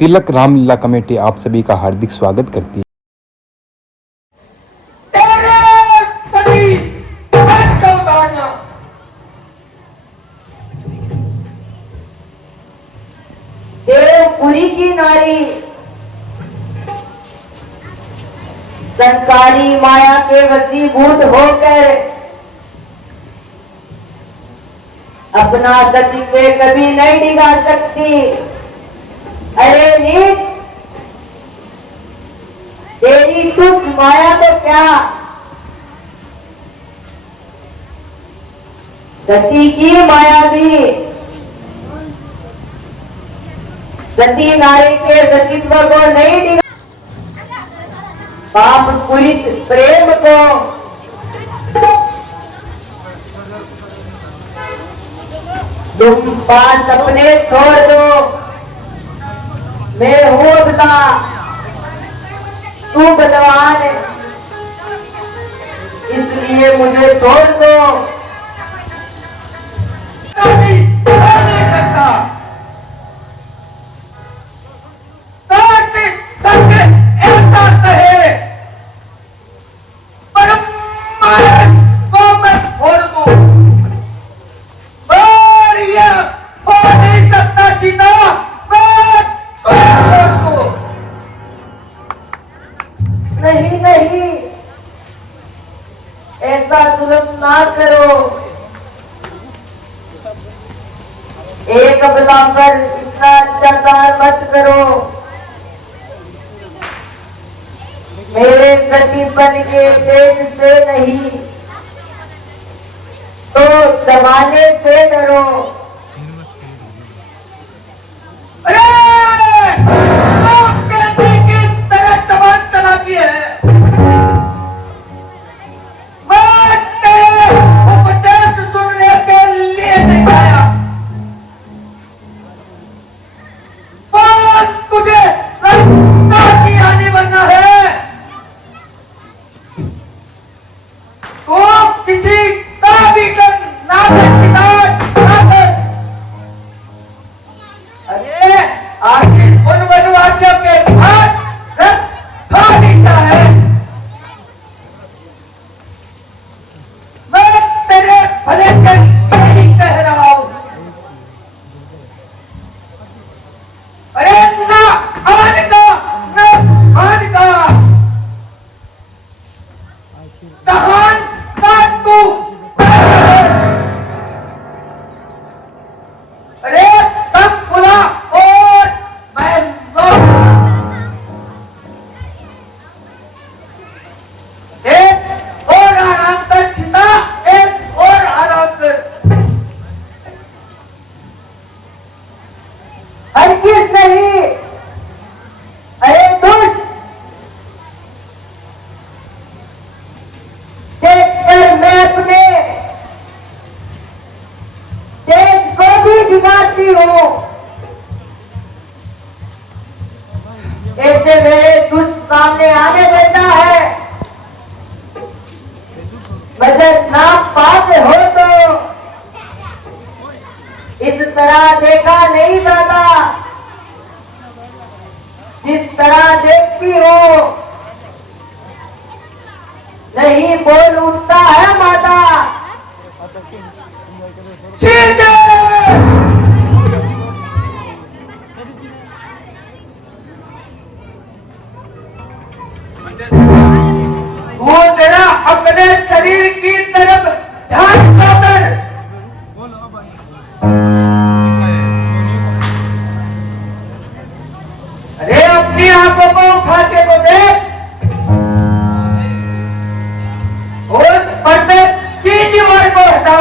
तिलक Ramlila committee आप सभी का हार्दिक स्वागत करती है। देवपुरी की नारी संसारी माया के वशीभूत होकर अपना सत्य कभी नहीं डिगा सकती। अरे नीच, तेरी तुच्छ माया तो क्या सती की माया भी सती नारी के सतीत्व को नहीं डिगा, पाप पूरित प्रेम को तुम पास अपने छोड़ दो। मैं हूं अबला, तू बलवान, इसलिए मुझे छोड़ दो। नहीं सकता नहीं नहीं, ऐसा जुल्म ना करो। एक अबला पर इतना अत्याचार मत करो। मेरे प्रतिपन के तेज से नहीं तो जमाने से डरो। ऐसे मेरे तुझ सामने आने देता है। मगर ना पास हो तो इस तरह देखा नहीं दादा, जिस तरह देखती हो नहीं बोल उठता है माता। वो जरा अपने शरीर की तरफ ध्यान कर। अरे अपनी आंखों को उठा के तो देख, और पर्दे की दीवार को हटा।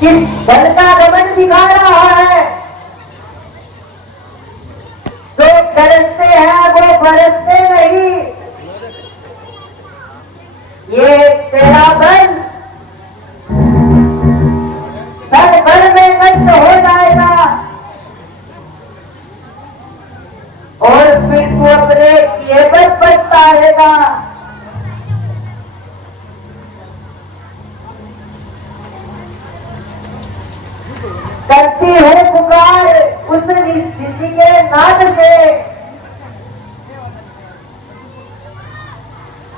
किस बल का गमन दिखा रहा है। जो डरते हैं वो बरसते नहीं। ये तेरा बल क्षण भर में नष्ट हो जाएगा और फिर तू अपने किए पर पछताएगा। करती हूँ पुकार उस ऋषि के नाद से,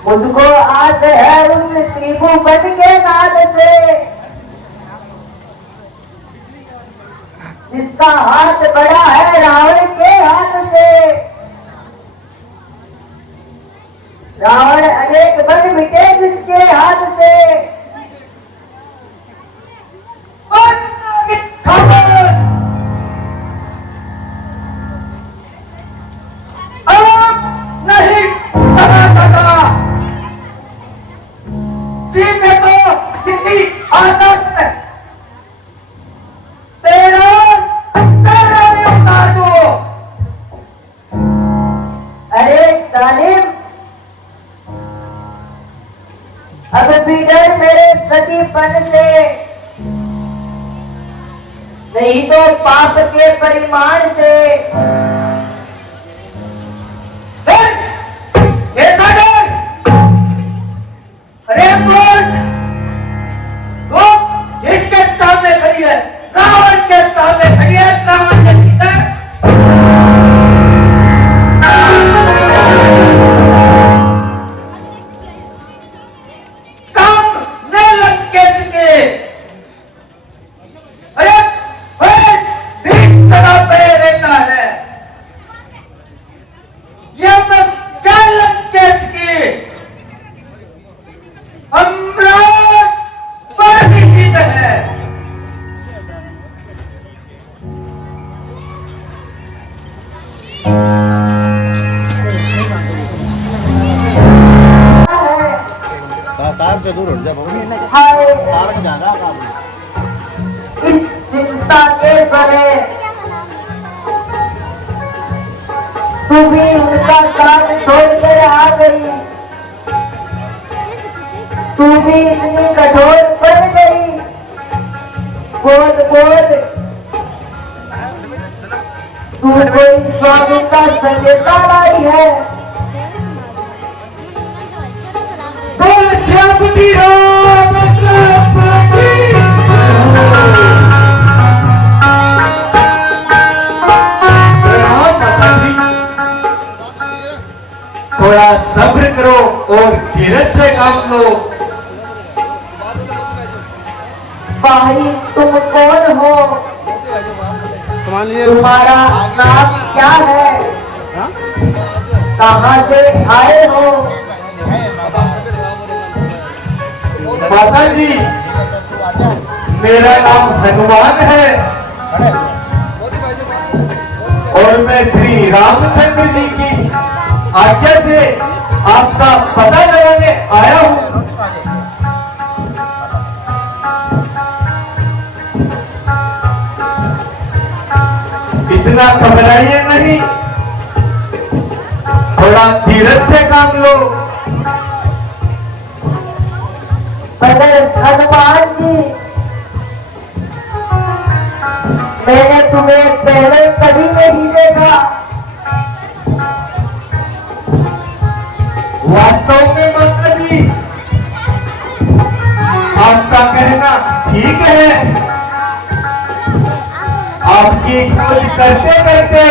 मुझको आस है उस त्रिभुवन के नाद से, जिसका हाथ बड़ा है रावण के हाथ से। रावण अनेक बन मिटे जिसके हाथ से। अरे तालिम, अब भी डर मेरे सतीपन से, नहीं तो पाप के परिमाण से। कैसा डर? अरे तो किसके सामने खड़ी है? रावण के सामने खड़ी है। रावण के सीता सामने लंकेश के। अरे दिन सदा पे रहता है। ये क्या लंकेश की अमरावत पर भी चीज है। कार से दूर हट जा भगवान। हाय पार्क जाना काम। इस चिंता के समय तू भी उनका साथ छोड़कर आ गई। तू भी इतनी कठोर पड़ गई। बोल बोल, तू कोई स्वामी का संदेशा लाई है। बोल श्यामती राम चक्रवर्ती। प्रणाम माता जी। थोड़ा सब्र करो और धीरज से काम लो। भाई तुम कौन हो? तुम्हारा नाम क्या है? कहाँ से आए हो? माता जी, मेरा नाम हनुमान है और मैं श्री रामचंद्र जी की आज्ञा से आपका पता लगाने आया हूं। इतना घबराइए नहीं, थोड़ा धीरज से काम लो। मगर हनुमान जी, मैंने तुम्हें पहले कभी नहीं देखा। वास्तव में माता जी, आपका कहना ठीक है। आपकी खोज करते करते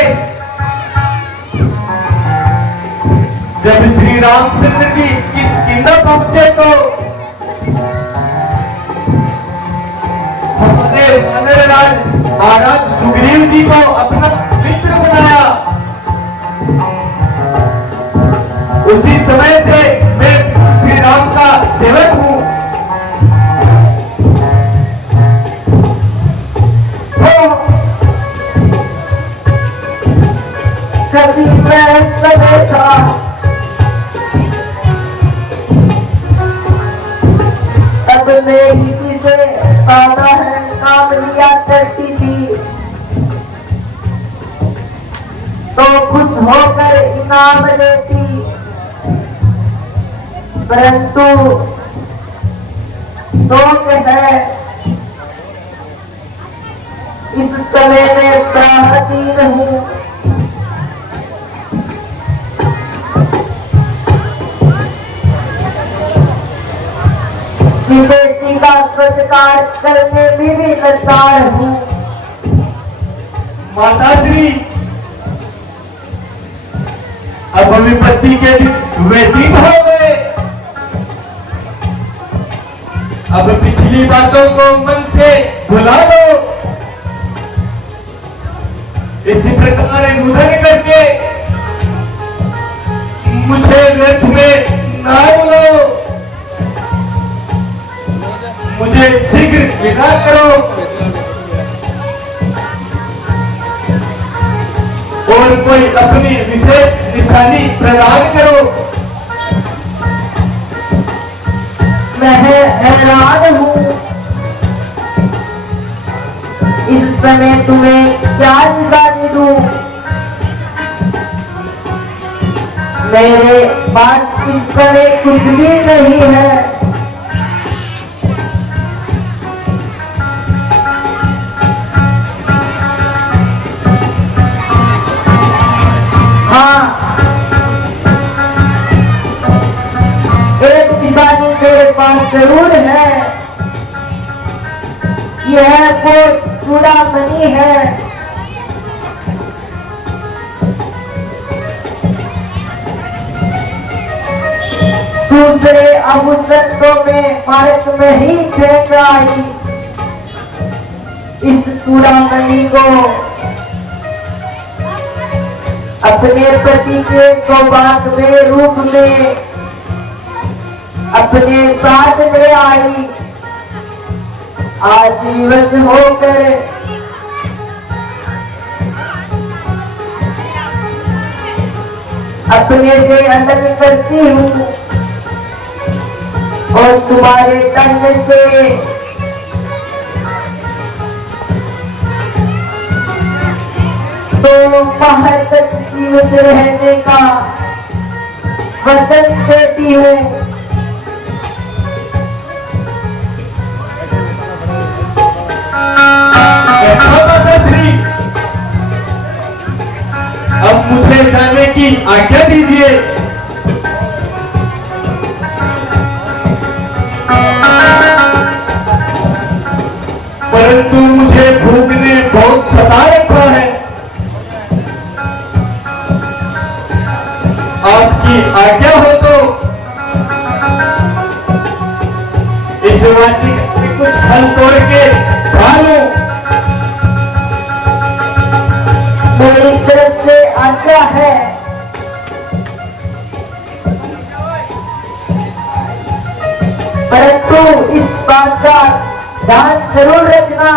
जब श्री रामचंद्र जी इस किला पहुंचे तो हमने वानरराज महाराज सुग्रीव जी को अपना मित्र बनाया। उसी समय से मैं श्री राम का सेवक हूं। कभी मैं समय था अब मैं इसी से साधा है। नाम लिया करती थी तो खुश होकर इनाम देती, परंतु शौक है इस समय में प्राणहीन हूँ। विदेशी का सत्कार करने में भी लाचार हूँ। माताश्री, अब विपत्ति के दिन व्यतीत हो गए। अब पिछली बातों को मन से भुला दो। इसी प्रकार रुदन करके मुझे व्यर्थ में ना लो। मुझे शीघ्र विदा करो और कोई अपनी विशेष निशानी प्रदान करो। मैं हैरान हूँ इस समय तुम्हें क्या निशानी दूं? मेरे पास इस समय कुछ भी नहीं है। हाँ, एक निशानी मेरे पास जरूर है। यह वो चूड़ामणि है। दूसरे आभूषणों में मार्ग में ही फेंक आई इस चूड़ामणि को अपने पति के सौभाग्य रूप में अपने साथ ले आई। आज दिवस होकर अपने से अलग करती हूँ और तुम्हारे तन से तो बाहर तक जीवित रहने का वचन देती हूँ। माताश्री, अब मुझे जाने की आज्ञा दीजिए। परंतु मुझे भूख ने बहुत सता रखा है। आपकी आज्ञा हो तो इस वाटिका में कुछ फल तोड़ के खा लो। मेरी तरफ से आज्ञा है। परंतु इस बात का ध्यान जरूर रखना,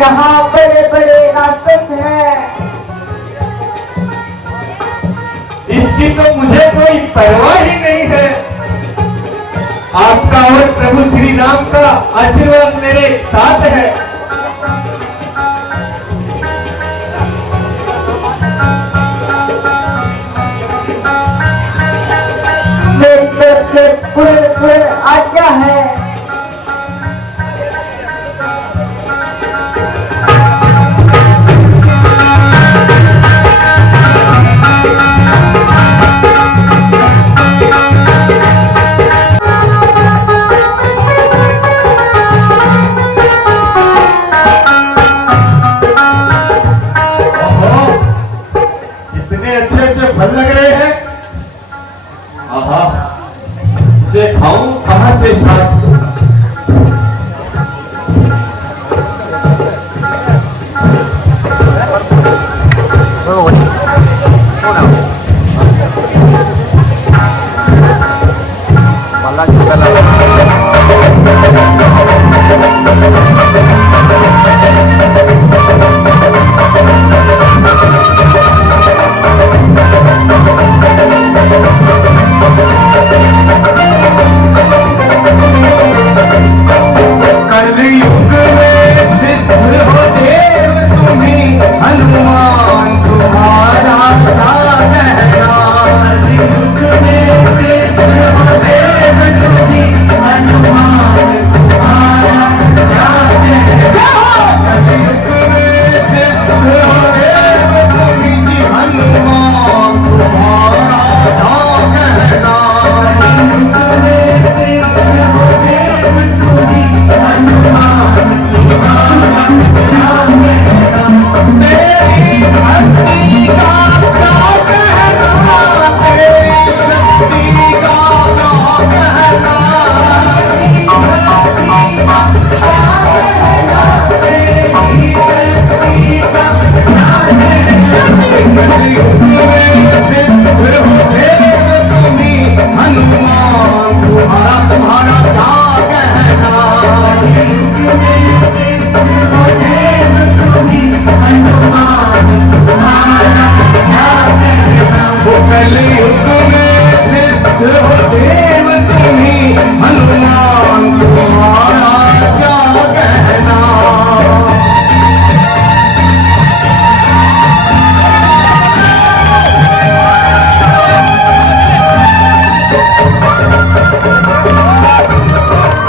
यहाँ बड़े बड़े राक्षस हैं। इसकी तो मुझे कोई परवाह ही नहीं है। आपका और प्रभु श्री राम का आशीर्वाद मेरे साथ है। मेरी तरफ से पूर्ण आज्ञा है। कलयुग में सिद्ध हो देव तुम्हीं, हनुमान तुम्हारा क्या कहना। कलयुग में सिद्ध हो देव तुम्हीं, हनुमान तुम्हारा क्या कहना। कलयुग में सिद्ध हो देव तुम्हीं जी, हनुमान तुम्हारा क्या कहना। कलयुग में सिद्ध हो देव तुम्हीं, हनुमान तुम्हारा क्या कहना। तेरी भक्ति का क्या कहना, तेरी शक्ति का क्या कहना। तेरी भक्ति का क्या कहना, तेरी शक्ति का क्या कहना। कलयुग में सिद्ध हो देव तुम्हीं, हनुमान तुम्हारा क्या कहना। कलयुग में सिद्ध हो देव तुम्हीं, हनुमान तुम्हारा क्या कहना। कलयुग में सिद्ध हो देव तुम्हीं, हनुमान तुम्हारा क्या कहना। सीता की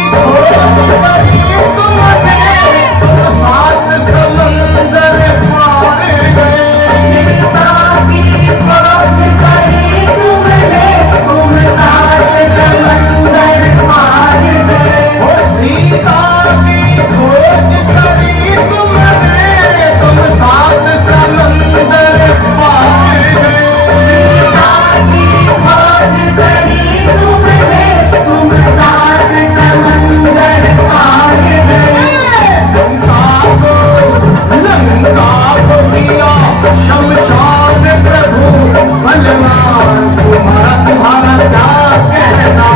खोज करी तुमने, सात समंदर पार गए। सीता की खोज करी तुमने, तुम सात समंदर पार गए। ओ सीता की खोज करी तुमने, तुम सात समंदर पार गए। सीता की खोज करी तुमने, तुम सात समंदर पार गए। लंका को दिया शमशान प्रभु, बलवान तुम्हारा क्या कहना।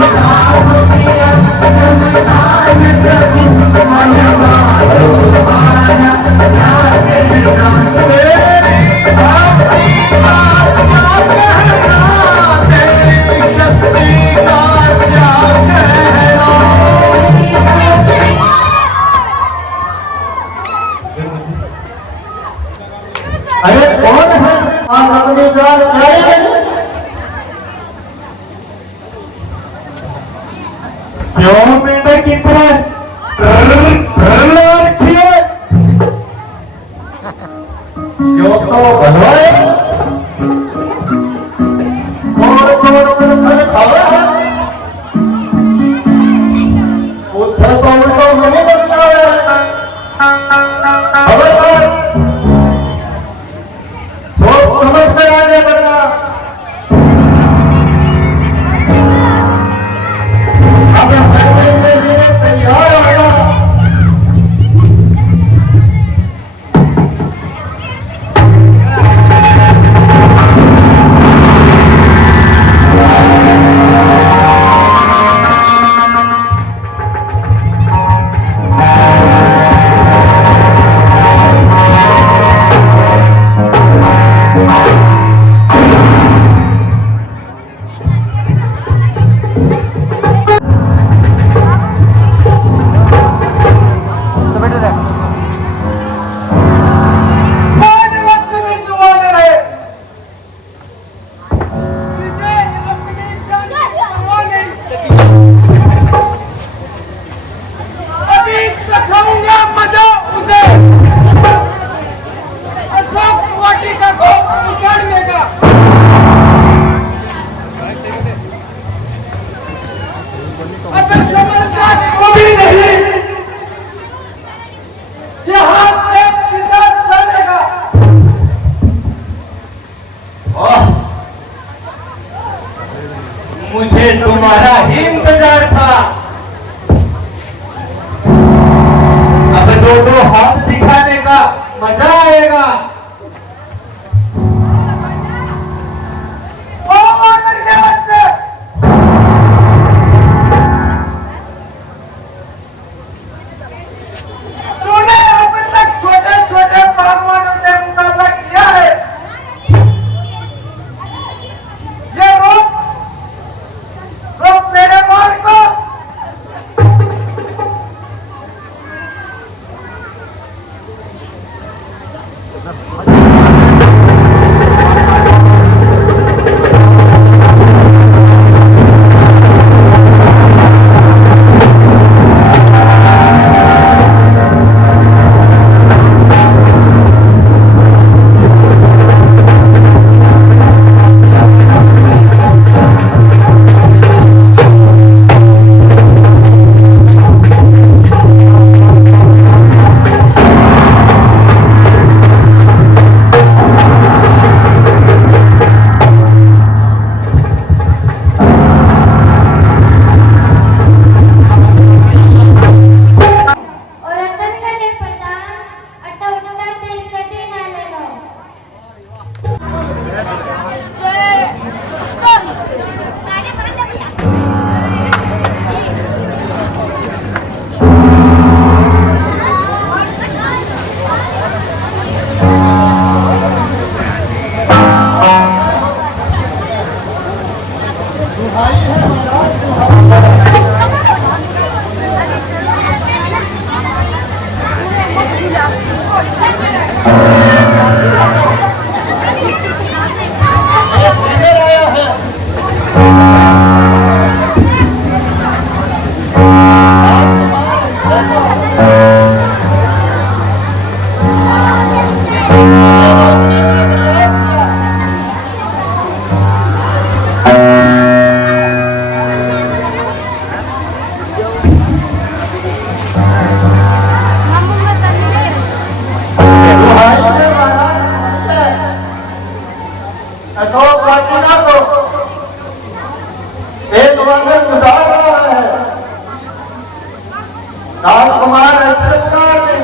लंका को दिया शमशान प्रभु, बलवान तुम्हारा क्या कहना। तेरी भक्ति का क्या कहना, तेरी शक्ति का क्या कहना। अरे कौन है आप अपनी जान करेंगे। क्यों बेटा कितना रखी है, क्यों तो बनवाए कौन कर फल खावा है। उधर तो उल्टो हमें लगता है। खबरदार, सोच समझ कर आगे बढ़ना। अब लड़ने के लिए तैयार होना। मुझे तुम्हारा ही इंतजार था। अब दो हाथ दिखाने का मजा आएगा। ओ मानर के बच्चे, राजकुमार अक्षय कुमार ने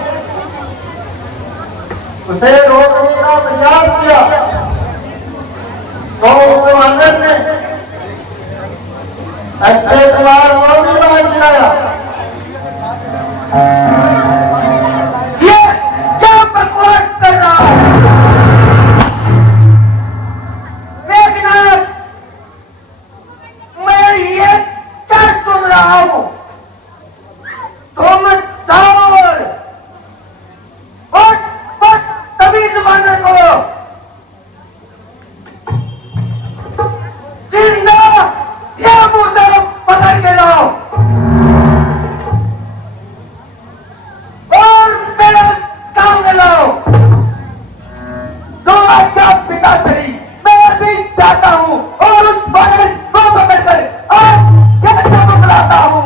उसे रोकने का प्रयास किया तो उस वानर ने अक्षय कुमार को भी मार गिराया। ये क्या बकवास कर रहा है मेघनाथ? मैं ये क्या सुन रहा हूं? तुम चावल और तमीज वानर को जिंदा या मुर्दा पकड़ के लाओ और मेरे सामने लाओ। जो आज्ञा पिता चली मैं भी जाता हूं और उस वानर को पकड़कर आज कैसे बुलाता हूं।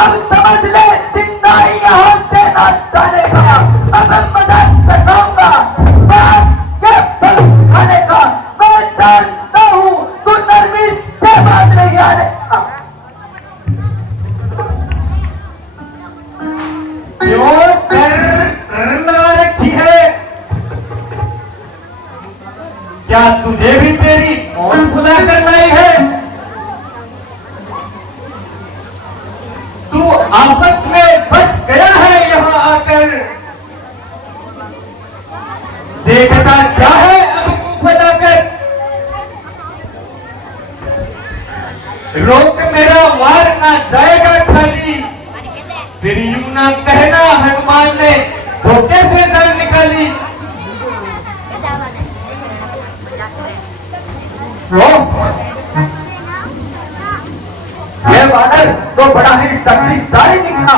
अब समझ ले जिंदा यहां से ना जानेगा। अब मैं मदद दिखाऊंगा के फल खाने का। मैं जानता हूं तू नरमी से बात नहीं आने क्यों डरना रखी है? क्या तुझे भी तेरी मौत खुदा कर लाई है? तू आफत में फंस गया है यहां आकर। देखता क्या है अब तू फटाकर? रोक मेरा वार ना जाएगा खाली। फिर यूं ना कहना हनुमान ने धोखे से जान निकाली। ये वानर तो बड़ा ही शक्तिशाली निकला।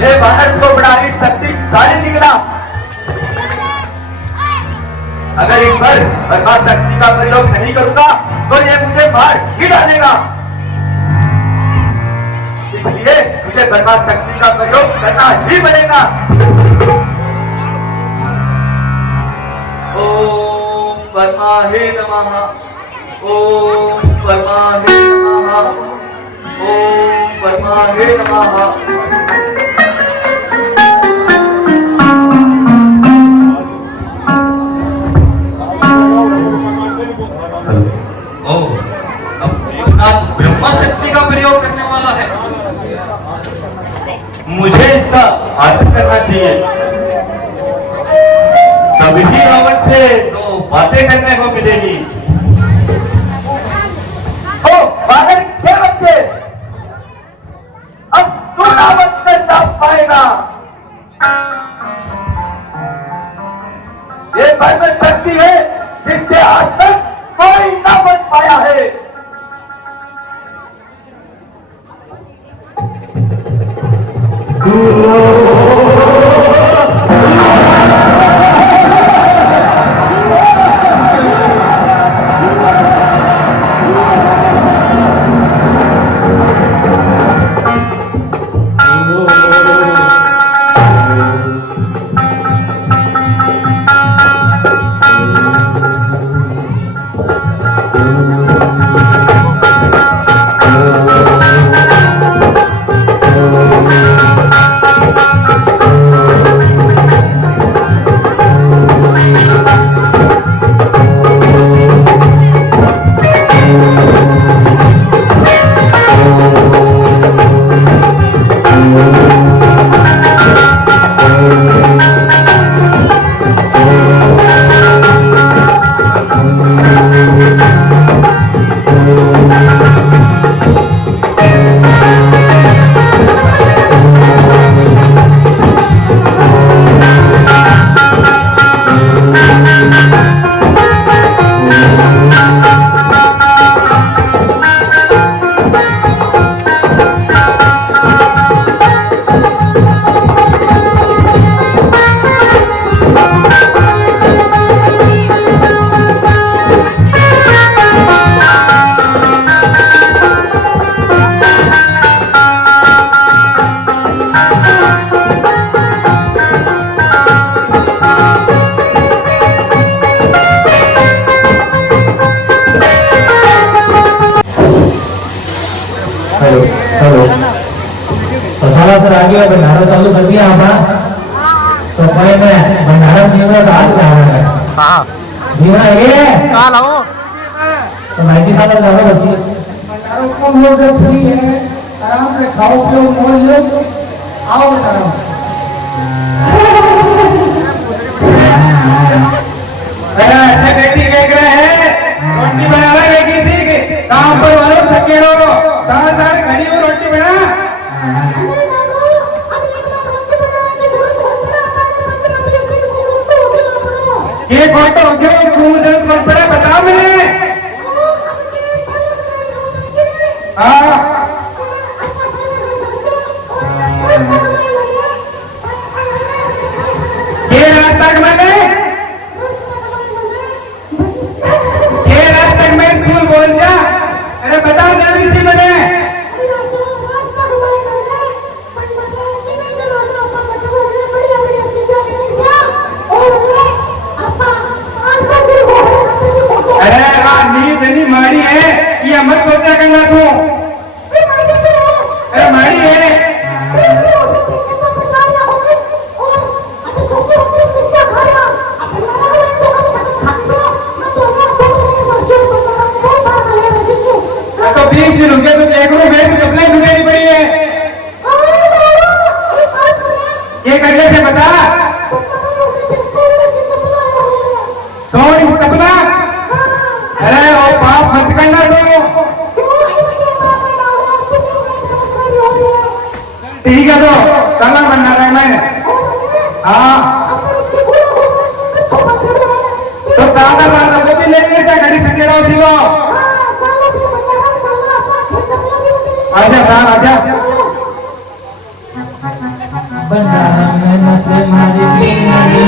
ये भारत को बढ़ाने शक्तिशाली निकला। अगर इस पर बर्बाद शक्ति का प्रयोग नहीं करूंगा तो ये मुझे मार ही डालेगा। इसलिए मुझे बर्बाद शक्ति का प्रयोग करना ही पड़ेगा। ओम परमाहे नमः, ओम परमाहे नमः, ओम परमाहे नमः। ब्रह्मा शक्ति का प्रयोग करने वाला है। मुझे इसका आदर करना चाहिए, तभी रावण से दो बातें करने को मिलेगी। ओ बादल के बच्चे, अब तू ना बच कर जा पाएगा। ये ब्रह्म शक्ति है जिससे आज तक कोई ना बच पाया है। हेलो तो साला सर आ गया भंडारा चालू कर दिया आपा तो भाई मैं भंडारा जीवना का आज लाना है हाँ जीवना है कहाँ लाओ तो भाई जी साला ज्यादा बची भंडारों को लोग जब फ्री है आराम से खाओ पियो मौज लो आओ भंडारों ऐसे बेटी देख रहे हैं रोटी बनाना बेटी थी काम पर वालों थके रहो दाल दाल घड़ी और रोटी बना ये फोटो क्यों जरूरत मत पड़ा बताओ मुझे ये मत सोचा करना तू। अरे मारी है तो 20 दिन हो गए तो एक रूम मेरे चपले ढूंढनी पड़ी है। ये करने से बता कौन सपना। अरे वो पाप मत करना तो ठीक है तो चलना बनना रहा मैं। हाँ तो ज्यादा वो भी ले लेगा घड़ी सके रहो उसी को। आजा साहब आजा। भंडारा में नचे मारी बीमारी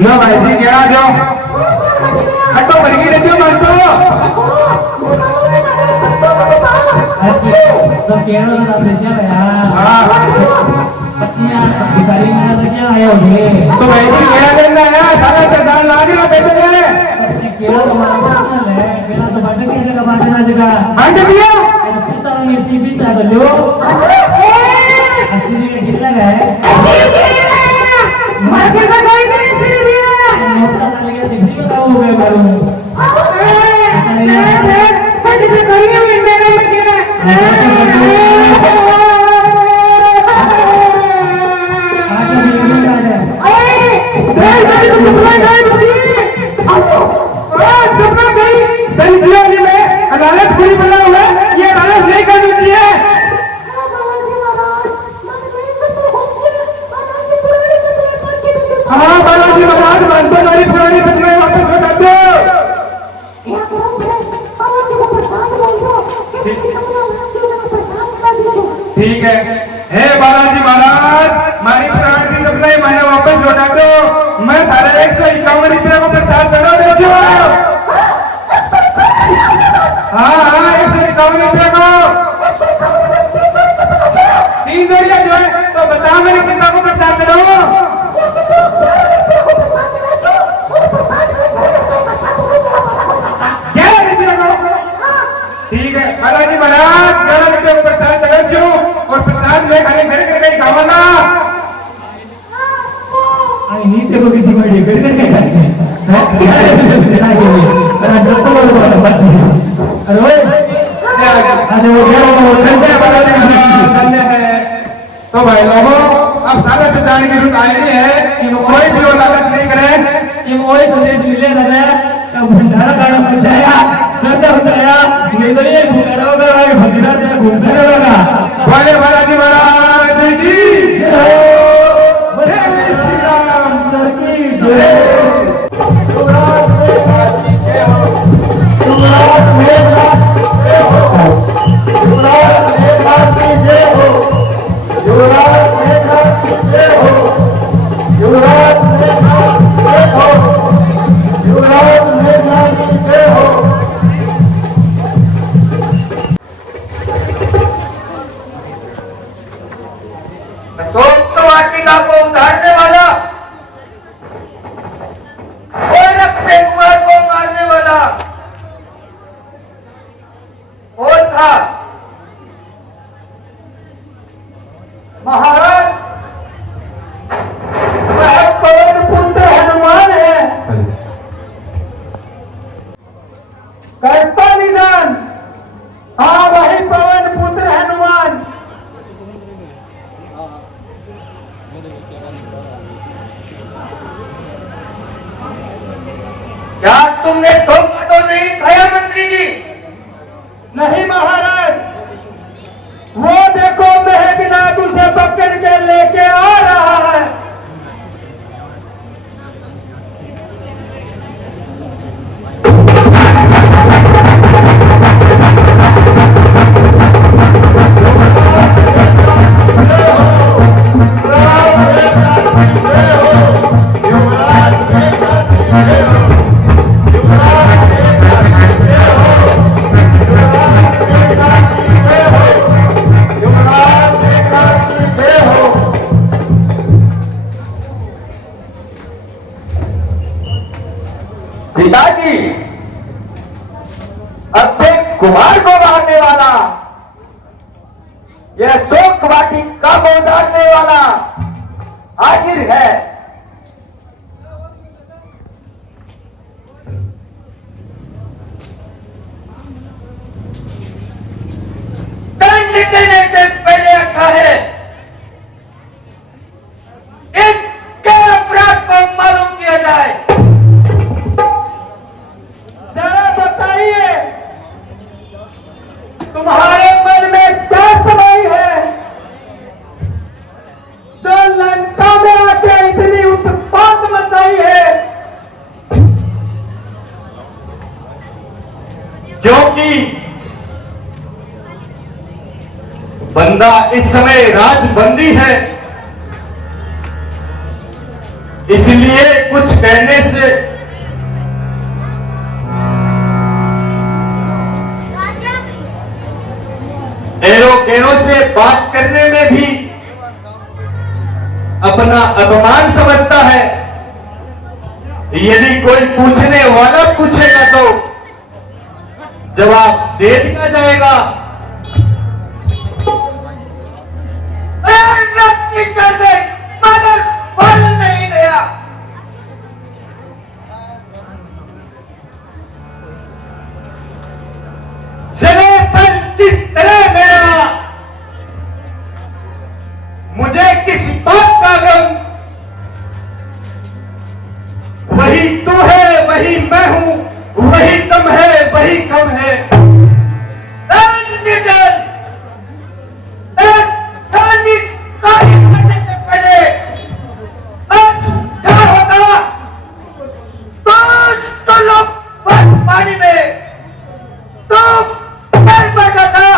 लो भाई जी क्या जो हटो बरगी रखियो मानतो तो केड़ो ना प्रेशर है हाँ पत्नियां भिखारी में से क्या आए होंगे तो भाई जी क्या देना है सारा सरदार लाग रहा बेटे ने केड़ो तो मालूम है केड़ा तो बाटे कैसे का बाटे ना जगह बांट दिया पिसा में सीबी सा दो असली में कितना है मार्केट में कोई नहीं सीरिया मोटा सा लगे दिखी बताओ हो गए मालूम बट से कोई नहीं मेरे में गिरा आगे भी नहीं जाने अदालत पूरी बना हुआ है ये अदालत नहीं करनी चाहिए। हाँ बालाजी महाराज मानतो मारी पुरानी प्रतिमा वापस लौटा दो। ठीक है हे बालाजी महाराज मारी पुरानी प्रतिमा मैंने वापस लौटा दो। मैं सारे 151 रुपये को प्रसाद चढ़ा दे। हाँ हाँ 151 रुपये को 3 दरिया जो है तो बता मेरे पिता को प्रसाद चढ़ाओ। ठीक है बालाजी महाराज 11 रुपये को प्रसाद चढ़ा और प्रसाद में खाने घर करके खावाना। आई नीचे को किसी बड़ी करके क्या है चला के अरे डॉक्टर वाला बच्ची अरे ओए अरे वो गया बालाजी महाराज धन्य है। तो भाई लोगों अब सारा से जाने की जरूरत आई है कि कोई भी लालच नहीं करे। ये वही संदेश मिले लगा भंडारा गाना पहुंचाया श्रद्धा पहुंचाया ये तो ये घूमना होगा भाई भगीरा तेरा घूमता रहेगा बोले बालाजी महाराज की जय श्री राम की जय पिताजी, अक्षय कुमार को मारने वाला, यह शोक वाटिका को उजाड़ने वाला आखिर है। दंड देने से पहले अच्छा है इसके अपराध को मालूम किया जाए। जरा बताइए, तुम्हारे मन में क्या समाई है जो लंका में आके इतनी उत्पात मचाई है? क्योंकि बंदा इस समय राजबंदी है, इसलिए कुछ कहने से एरोगेरों से बात करने में भी अपना अपमान समझता है। यदि कोई पूछने वाला पूछेगा तो जवाब दे दिया जाएगा। मगर बोल नहीं गया। चले पल किस तरह मेरा, मुझे किस बात का गम, वही तू है वही मैं हूं, वही दम है वही कम है। करने से पहले क्या होता तो लोग पानी में तो पैर पड़ जाता।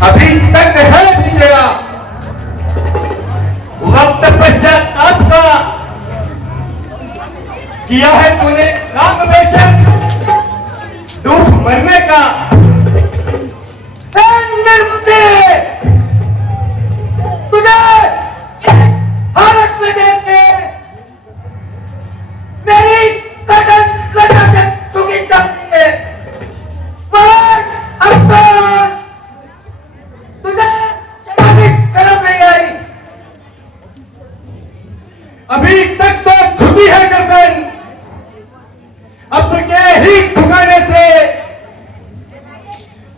अभी तक है भी तेरा वक्त पश्चाताप का, किया है तूने काम बेशक डूब मरने का। तुझे हालत में देख के मेरी कदम लगा से चुकी जाती है, पर अब तुझे कभी शर्म नहीं आई। अभी तक तो झुकी है गर्दन, अब के ही झुकाने से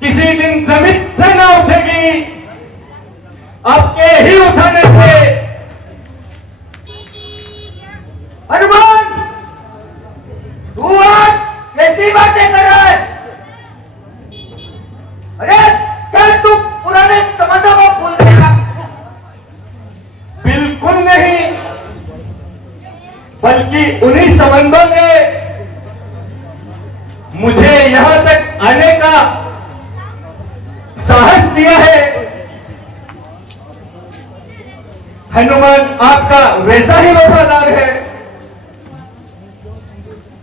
किसी दिन जमीन से ना उठेगी, आपके ही उठाने से। हनुमान, तू आज कैसी बातें कर रहा है? अरे क्या तू पुराने संबंधों को भूल गया? बिल्कुल नहीं, बल्कि उन्हीं संबंधों ने मुझे यहां तक आने का साहस दिया है। हनुमान आपका वैसा ही वफादार है।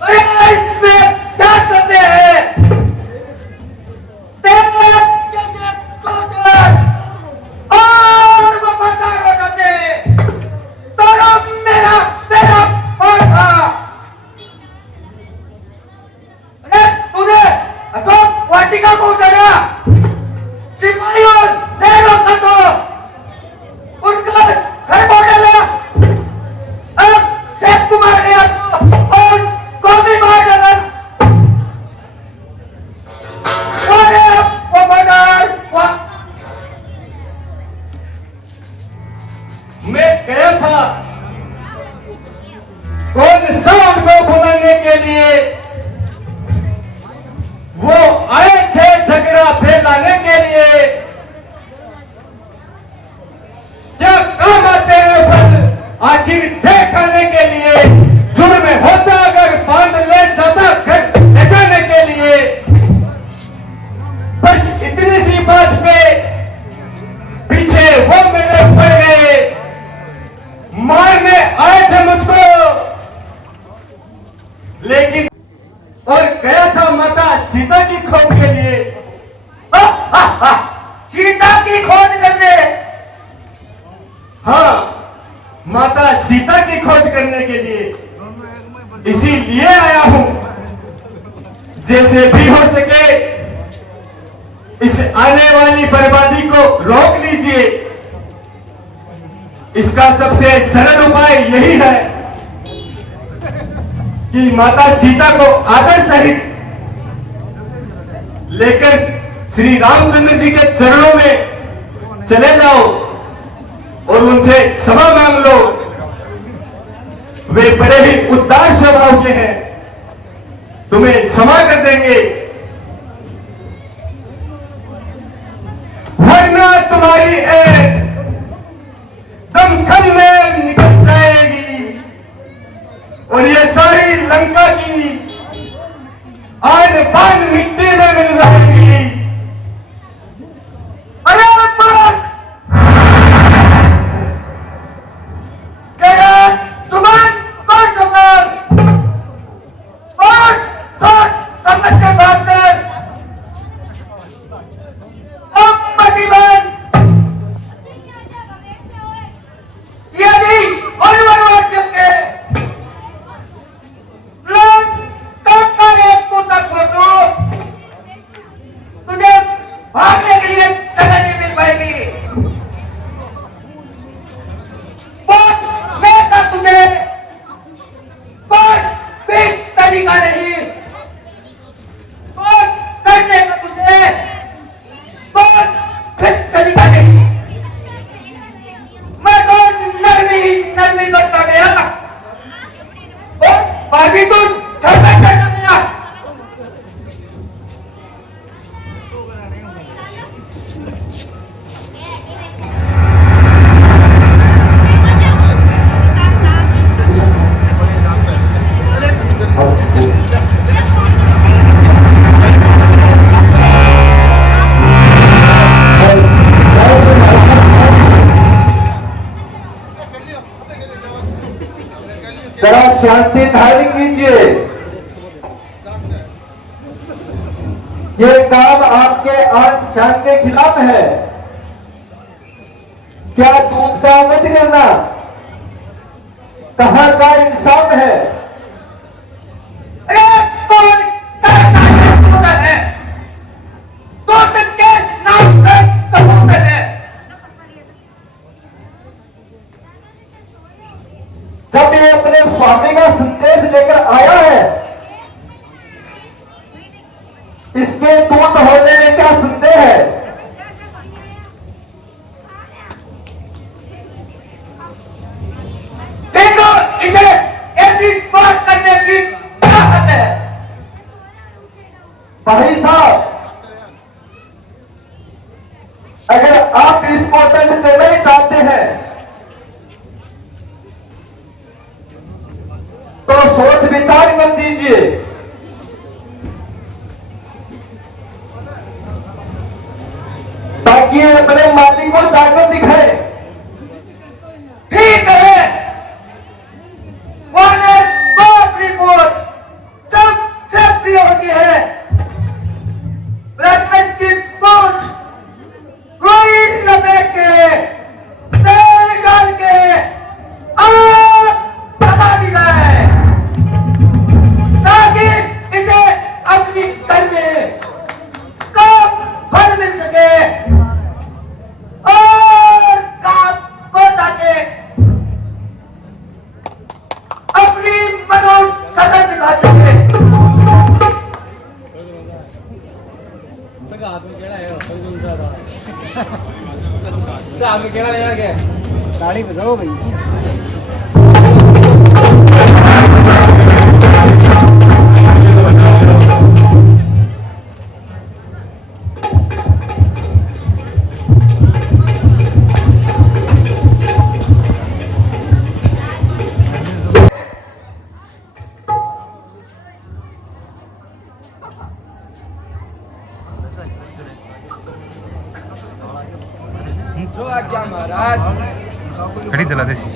अरे इसमें क्या करते हैं? तेरे जैसे सोचर और वफादार हो जाते तो मेरा मेरा और था। अरे तूने अशोक वाटिका को उजाड़ा, सिपाहियों ने रोका तो उनका घर को डाला, अब शेख कुमार ने और को भी मार डाला। अरे वफादार मैं गया था कौन सा उनको बुलाने के लिए, वो आए थे झगड़ा फैलाने के लिए। क्या काम आते हैं फल आखिर थे खाने के लिए, जुर्म होता अगर बांध ले जाता घर ले जाने के लिए। बस इतनी सी बात पे पीछे वो मेरे पड़ गए, मारने हाँ, माता सीता की खोज करने के लिए इसीलिए आया हूं। जैसे भी हो सके इस आने वाली बर्बादी को रोक लीजिए। इसका सबसे सरल उपाय यही है कि माता सीता को आदर सहित लेकर श्री रामचंद्र जी के चरणों में चले जाओ और उनसे क्षमा मांग लो। वे बड़े ही उदार स्वभाव के हैं, तुम्हें क्षमा कर देंगे। वरना तुम्हारी एक दमखम में निकल जाएगी और ये सारी लंका की आन बान मिट्टी में मिल जाएगी। अरे बात सुमान कौन सुमान और समझ के बात कर प्रतिबंध यदि और वनवासियों के लोग तुझे भागने के लिए जगह नहीं मिल पाएगी। तुझे तरीका नहीं करने का, तुझे तरीका नहीं। मैं तो नरमी करता गया और बाकी तू झगड़ा करता गया। जरा शांति धारण कीजिए। ये काम आपके आन शान के खिलाफ है। क्या दूध का मत करना कहां का इंसाफ है? अरे कौन कबूतर है? दूध के नाम पे कबूतर है। जब ये अपने स्वामी का संदेश लेकर आया है, इसके दूत होने में क्या संदेह है? देखो इसे ऐसी बात करने की क्या हद है? भाई साहब, अगर आप इसको दंड देना ही चाहते हैं तो सोच विचार कर दीजिए। ताकि अपने मालिक को जाकर दिखाए। ठीक है, वाले बाप रिपोर्ट सबसे प्रिय होती है। ब्लैकमेल की पूछ कोई लपेट के तेल डाल के आग बता दी जाए ताकि इसे अपनी कर्मी का फल मिल सके और काम को ताकि अपनी मनोज सदन दिखा सके। ताली बजाओ भाई। घड़ी चला देसी।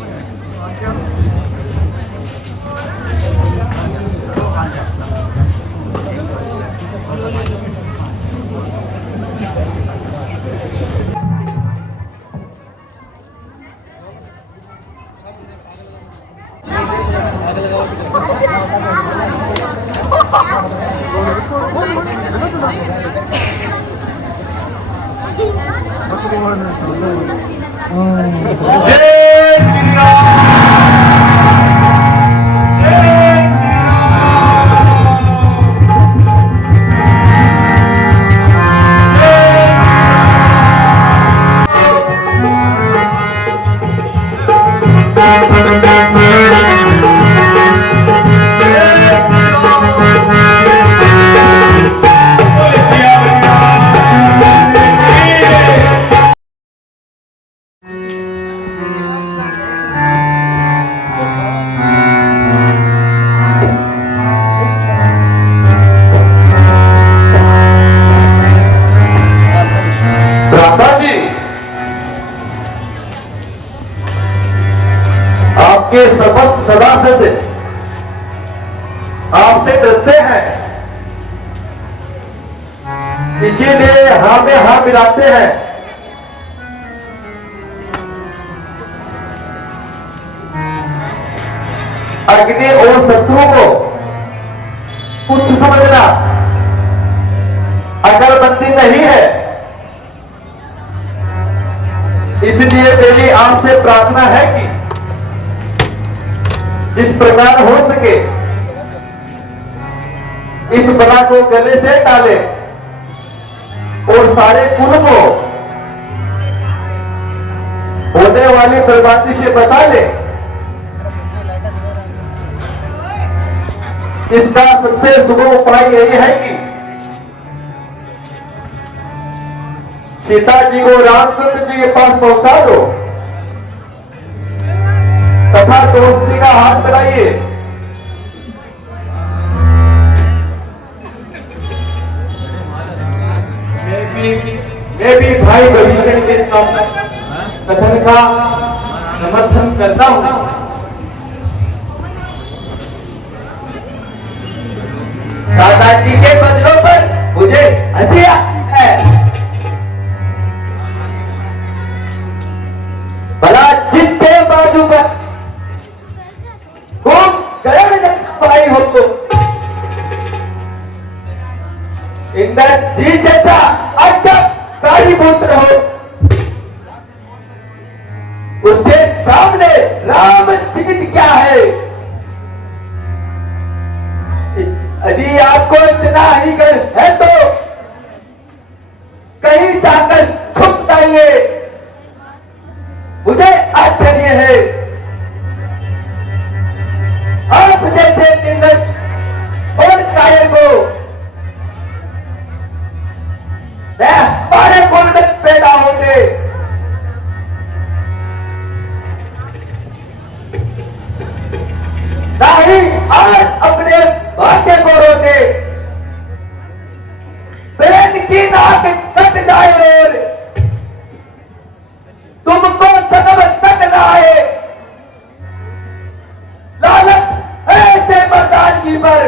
जय श्री राम। जय भ्राता जी, आपके समस्त सभासद आपसे डरते हैं, इसीलिए हां में हां मिलाते हैं। अग्नि और शत्रु को कुछ समझना अकलमंदी नहीं है। इसलिए मेरी आपसे प्रार्थना है कि जिस प्रकार हो सके इस बला को गले से डाले और सारे कुल को होने वाली बर्बादी से बचा ले। इसका सबसे सुगम उपाय यही है कि सीता जी को रामचंद्र जी के पास पहुंचा दो तथा दोस्ती का हाथ मिलाइए। मैं भी भाई भविष्य के कथन का समर्थन करता हूं। दादाजी के बदलों पर मुझे हंसी है। भला जिसके बाजू पर खूब गरण भाई हो तो इंद्र जी जैसा अटक गाड़ी पुत्र हो, उसके सामने राम चीज क्या है? यदि आपको इतना ही कर है तो कहीं जाकर छुप जाइए। मुझे आश्चर्य है आप जैसे निर्लज और कायर को हमारे कुल में पैदा होते। नहीं आज अपने भाग्य को रोते। बहन की नाक कट जाए और तुमको सनम तक न आए। लालच ऐसे मर्दानगी पर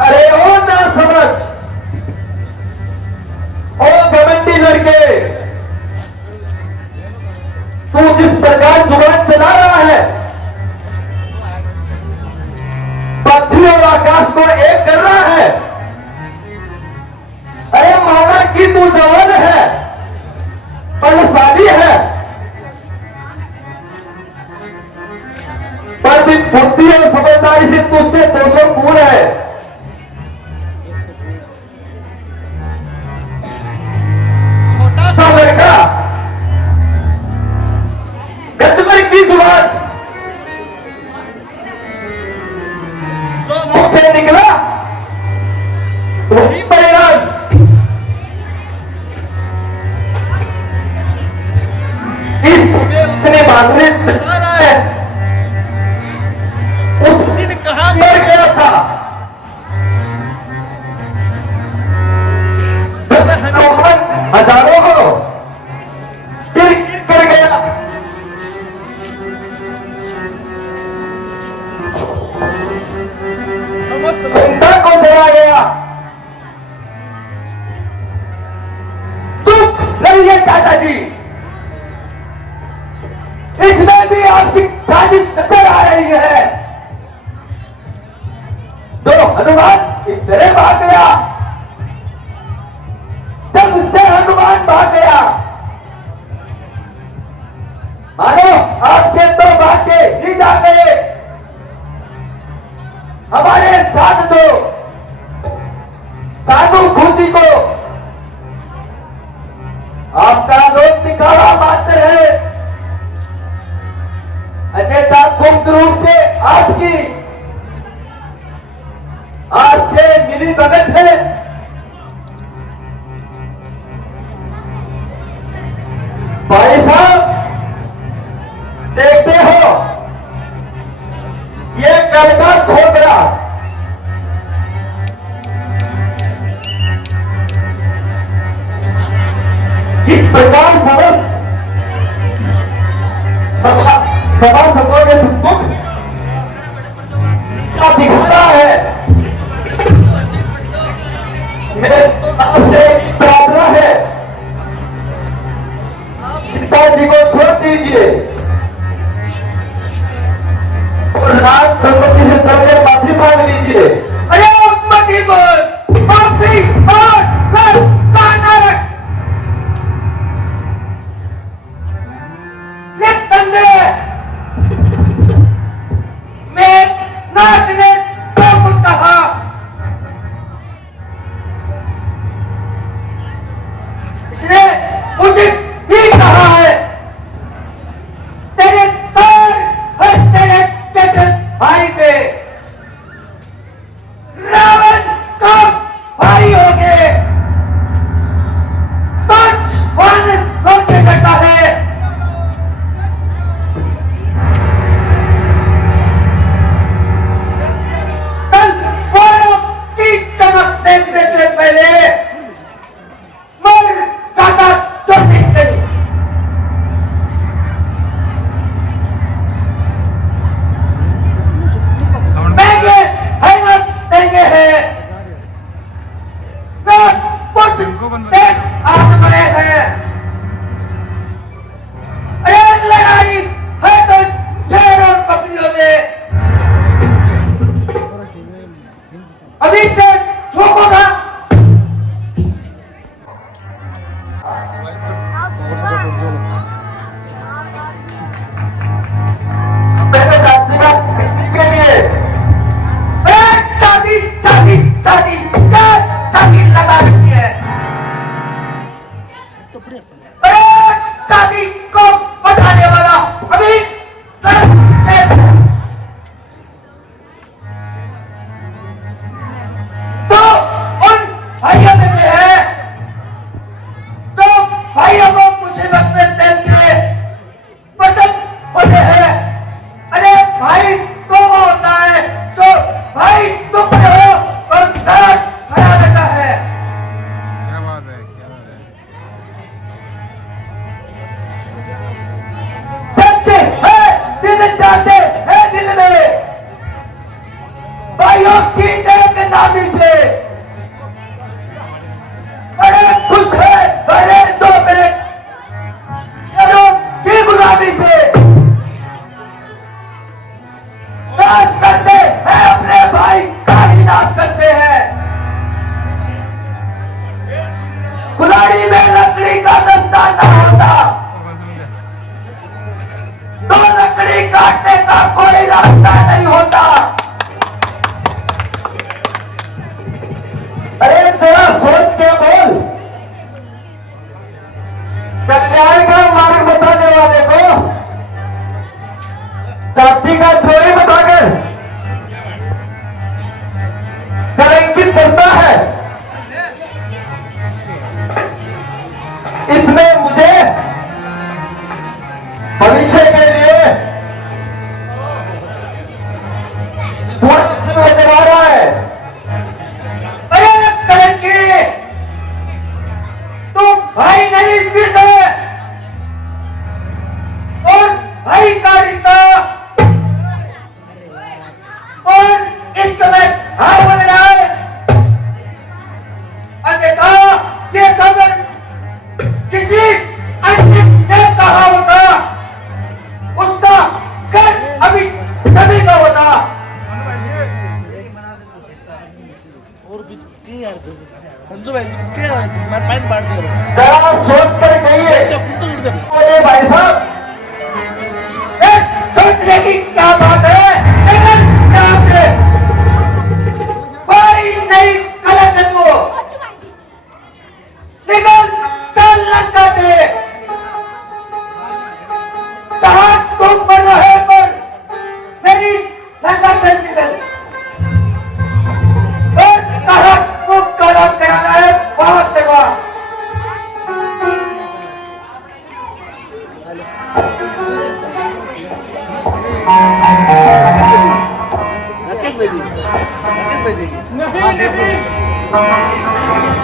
अरे ओ ना समझ ओ घमंडी लड़के, तू जिस प्रकार जुबान चला रहा है पृथ्वी और आकाश को एक कर रहा है। अरे माना कि तू जवान है, बलशाली है, पर भी बुद्धि और समझदारी से तुझसे 200 गुण है। छोटा सा लड़का गजबर की जुबान जो मुंह से निकला वही परिणाम। इतने बहादुरी दिखा रहा है। उस दिन कहां मर गया था जब हनुमान हजारों को गिर कर गया। समस्त लंका को जला गया। चुप रहिए दादाजी, इसमें भी आपकी साजिश नजर आ रही है। तो हनुमान इस तरह भाग गया, जब उससे हनुमान भाग गया, मानो आपके तो भाग्य ही जा गए, हमारे साथ दो सहानुभूति को आपका लोक दिखावा मात्र है, अन्यथा गुप्त रूप से आपसे मिली भगत है। भाई साहब देखते हो, ये कल का छोकरा किस प्रकार सभा के सम्मुख नीचा दिखता है। मेरे आपसे प्रार्थना है, सीता जी को छोड़ दीजिए और राज संपत्ति से चलकर माफी मांग लीजिए। अरे माफी बोल, माफी बोल, नारक निस्संदेह मैं नाथ ने जो कुछ कहा इसने उचित ही कहा है। तेरे तार है तेरे चचर भाई पे, रावण का भाई हो गए, पांच वन लोटे करता है। तलवारों की चमक देखने से पहले मर जाता तो ठीक नहीं। महंगे है ना देंगे हैं ना कुछ देश आज बड़े हैं। अरे लड़ाई है तो शेर और बकरियों में, अभी से झोंकोगा। मेरे दादी का किसी के लिए चाबी लगा रखी है। चाबी को बचाने वाला अभी तो उन भाइयों में से है तो भाइयों को मुसीबत में देख के बचत होते हैं। अरे भाई तो होता है तो भाई तुम हो और दर्द खड़ा रहता है। क्या बात है, क्या बात है। सच्चे है दिल जाते हैं दिल में, भाइयों की नेक नामी से बड़े खुश है, बड़े तो में की गुलामी से नाश करते हैं, अपने भाई का ही नाश करते हैं। कुल्हाड़ी में लकड़ी का दस्ता न होता तो लकड़ी काटने का कोई रास्ता नहीं होता। अरे जरा सोच के बोल, कल्याण का मार्ग बताने वाले को जाति का द्रोही बताकर कलंकित करता है। इसमें मुझे भविष्य के लिए पूरा नजर आ रहा है। अरे कलंकी, तुम भाई नहीं विषय और भाई का रिश्ता और इस समय हार बन रहा है। अन्यथा ये खबर किसी अन्य ने कहा होता जरा सोच कर कहिए अरे भाई साहब, सोचने की क्या बात है, लेकिन क्या से कोई नहीं गलत है तू, लेकिन चल लंका से जहां तुम बन रहे पर मेरी लंका से निकल और कहा तुम कदम कराना है बहुत देखा।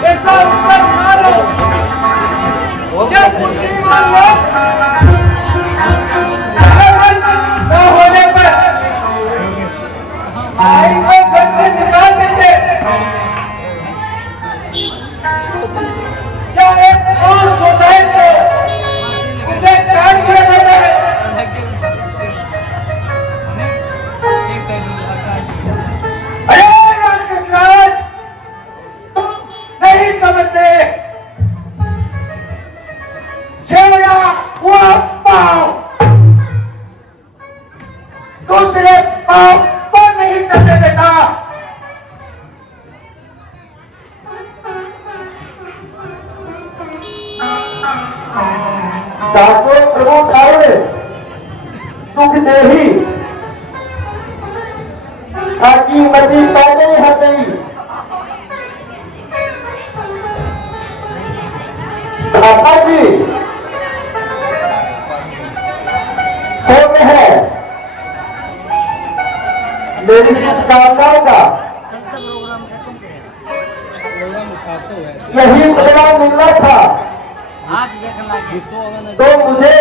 ऐसा उत्तर मारो क्या कुर्सी मान लो, न होने पर भाई को घर से निकाल देंगे। क्या एक और सोचा है तो उसे काट दिया जाता है। अरे राक्षस राज, तुम नहीं समझते, छेड़ा हुआ पाँव दूसरे पाँव पर नहीं चलने देता। ताको प्रभु कारण सुख दे ही ताकि मती पहले हटई पापा जी सौम्य है मेरी शुभकामनाओं का यही मेरा मिलना था, तो मुझे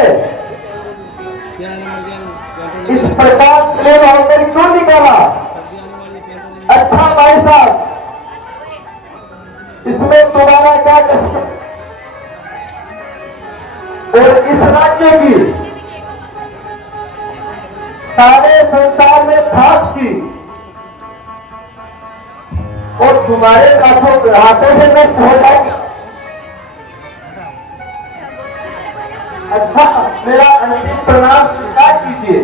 इस प्रकार प्रेम होकर क्यों निकाला। अच्छा भाई साहब, इसमें तुम्हारा क्या कष्ट और इस राज्य की सारे संसार में थाक की और तुम्हारे हाथों से नष्ट हो जाएगी। अच्छा मेरा अंतिम प्रणाम स्वीकार कीजिए।